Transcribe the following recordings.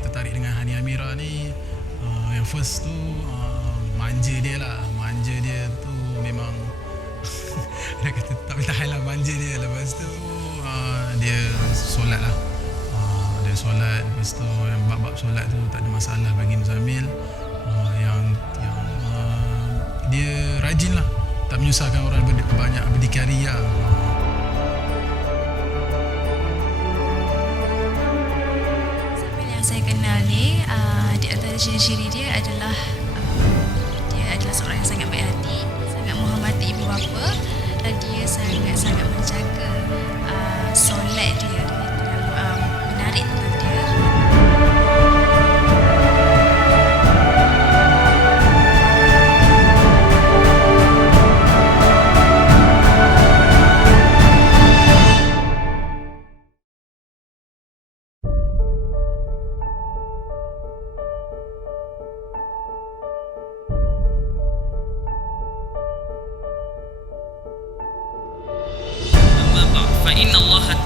tertarik dengan Hani Amira ni uh, yang first tu uh, manja dia lah. Manja dia tu memang dia kata tak boleh tahan lah manja dia. Lepas tu uh, dia solat lah. Uh, dia solat lepas tu yang bab-bab solat tu tak ada masalah bagi Muzamil uh, yang yang uh, dia rajin lah. Tak menyusahkan orang banyak berdikari lah. Sambil ciri-ciri dia adalah uh, dia adalah seorang yang sangat baik hati, sangat menghormati ibu bapa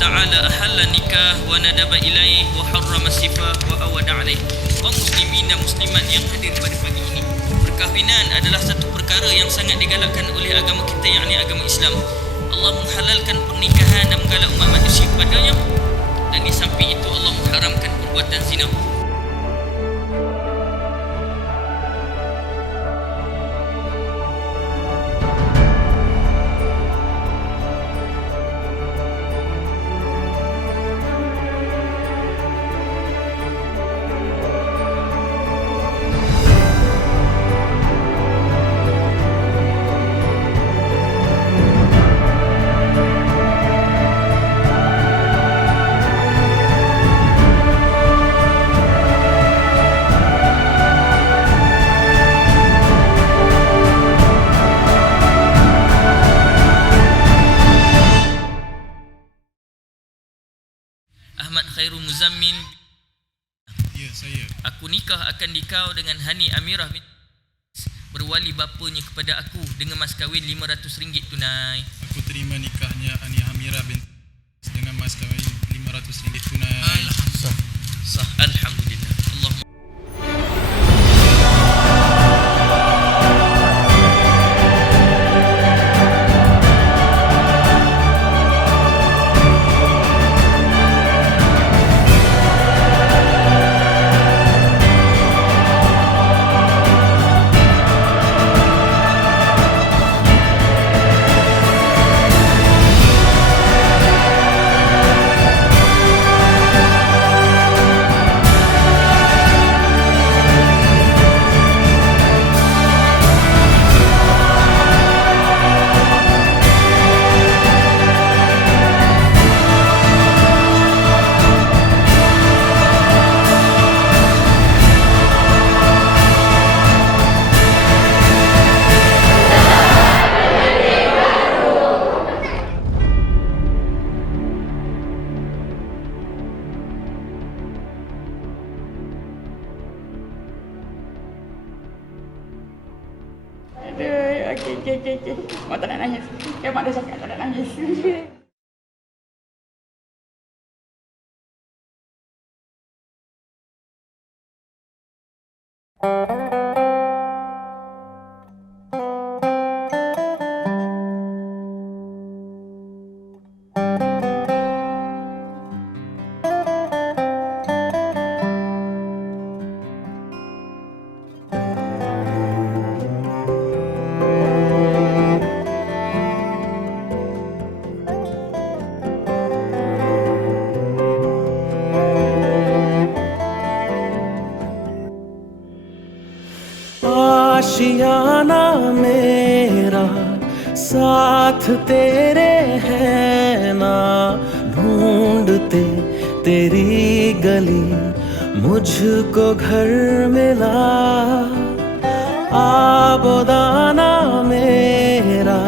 taala ahalla nikah wa nadaba ilaih wa harrama sifah wa awada alaih. Kaum muslimin dan muslimat yang hadir pada pagi ini. Perkahwinan adalah satu perkara yang sangat digalakkan oleh agama kita yakni agama Islam. Allah menghalalkan pernikahan dan menggalak umat manusia kepadanya. Dan di samping itu Allah mengharamkan perbuatan zina. Khairul Muzammin ya saya Aku nikah akan dikau dengan Hani Amirah bin berwali bapanya kepada aku dengan mas kahwin RM500 tunai. aku terima nikahnya Hani Amira bin dengan mas kahwin RM500 tunai Sah. Sah. Alhamdulillah. Okey, okey, okey. Mak tak nak nangis. Kan mak dah cakap tak nak nangis. आशियाना मेरा, साथ तेरे है ना। ढूंढते तेरी गली, मुझको घर मिला। आबोदाना मेरा,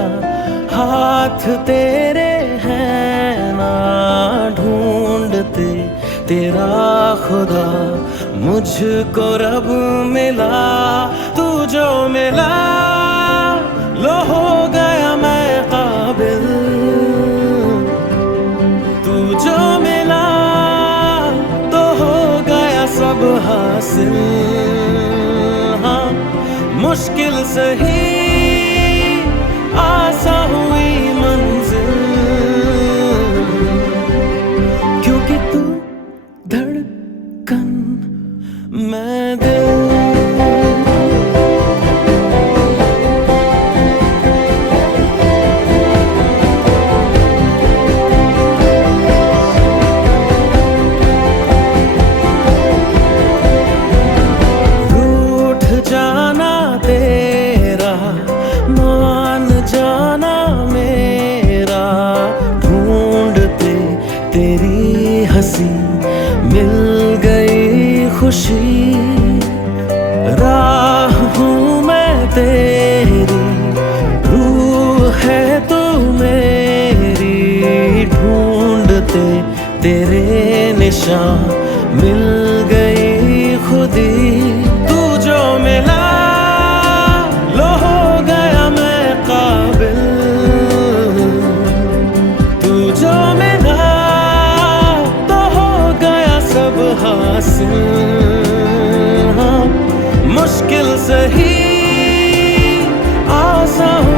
हाथ तेरे है ना। ढूंढते तेरा खुदा, मुझको रब मिला। जो मिला, लो हो गया मैं काबिल। तू जो मिला तो हो गया सब हासिल। हाँ मुश्किल सही खुशी राह हूँ मैं तेरी रूह है तू मेरी ढूंढते तेरे निशान मिल मुश्किल सही आसान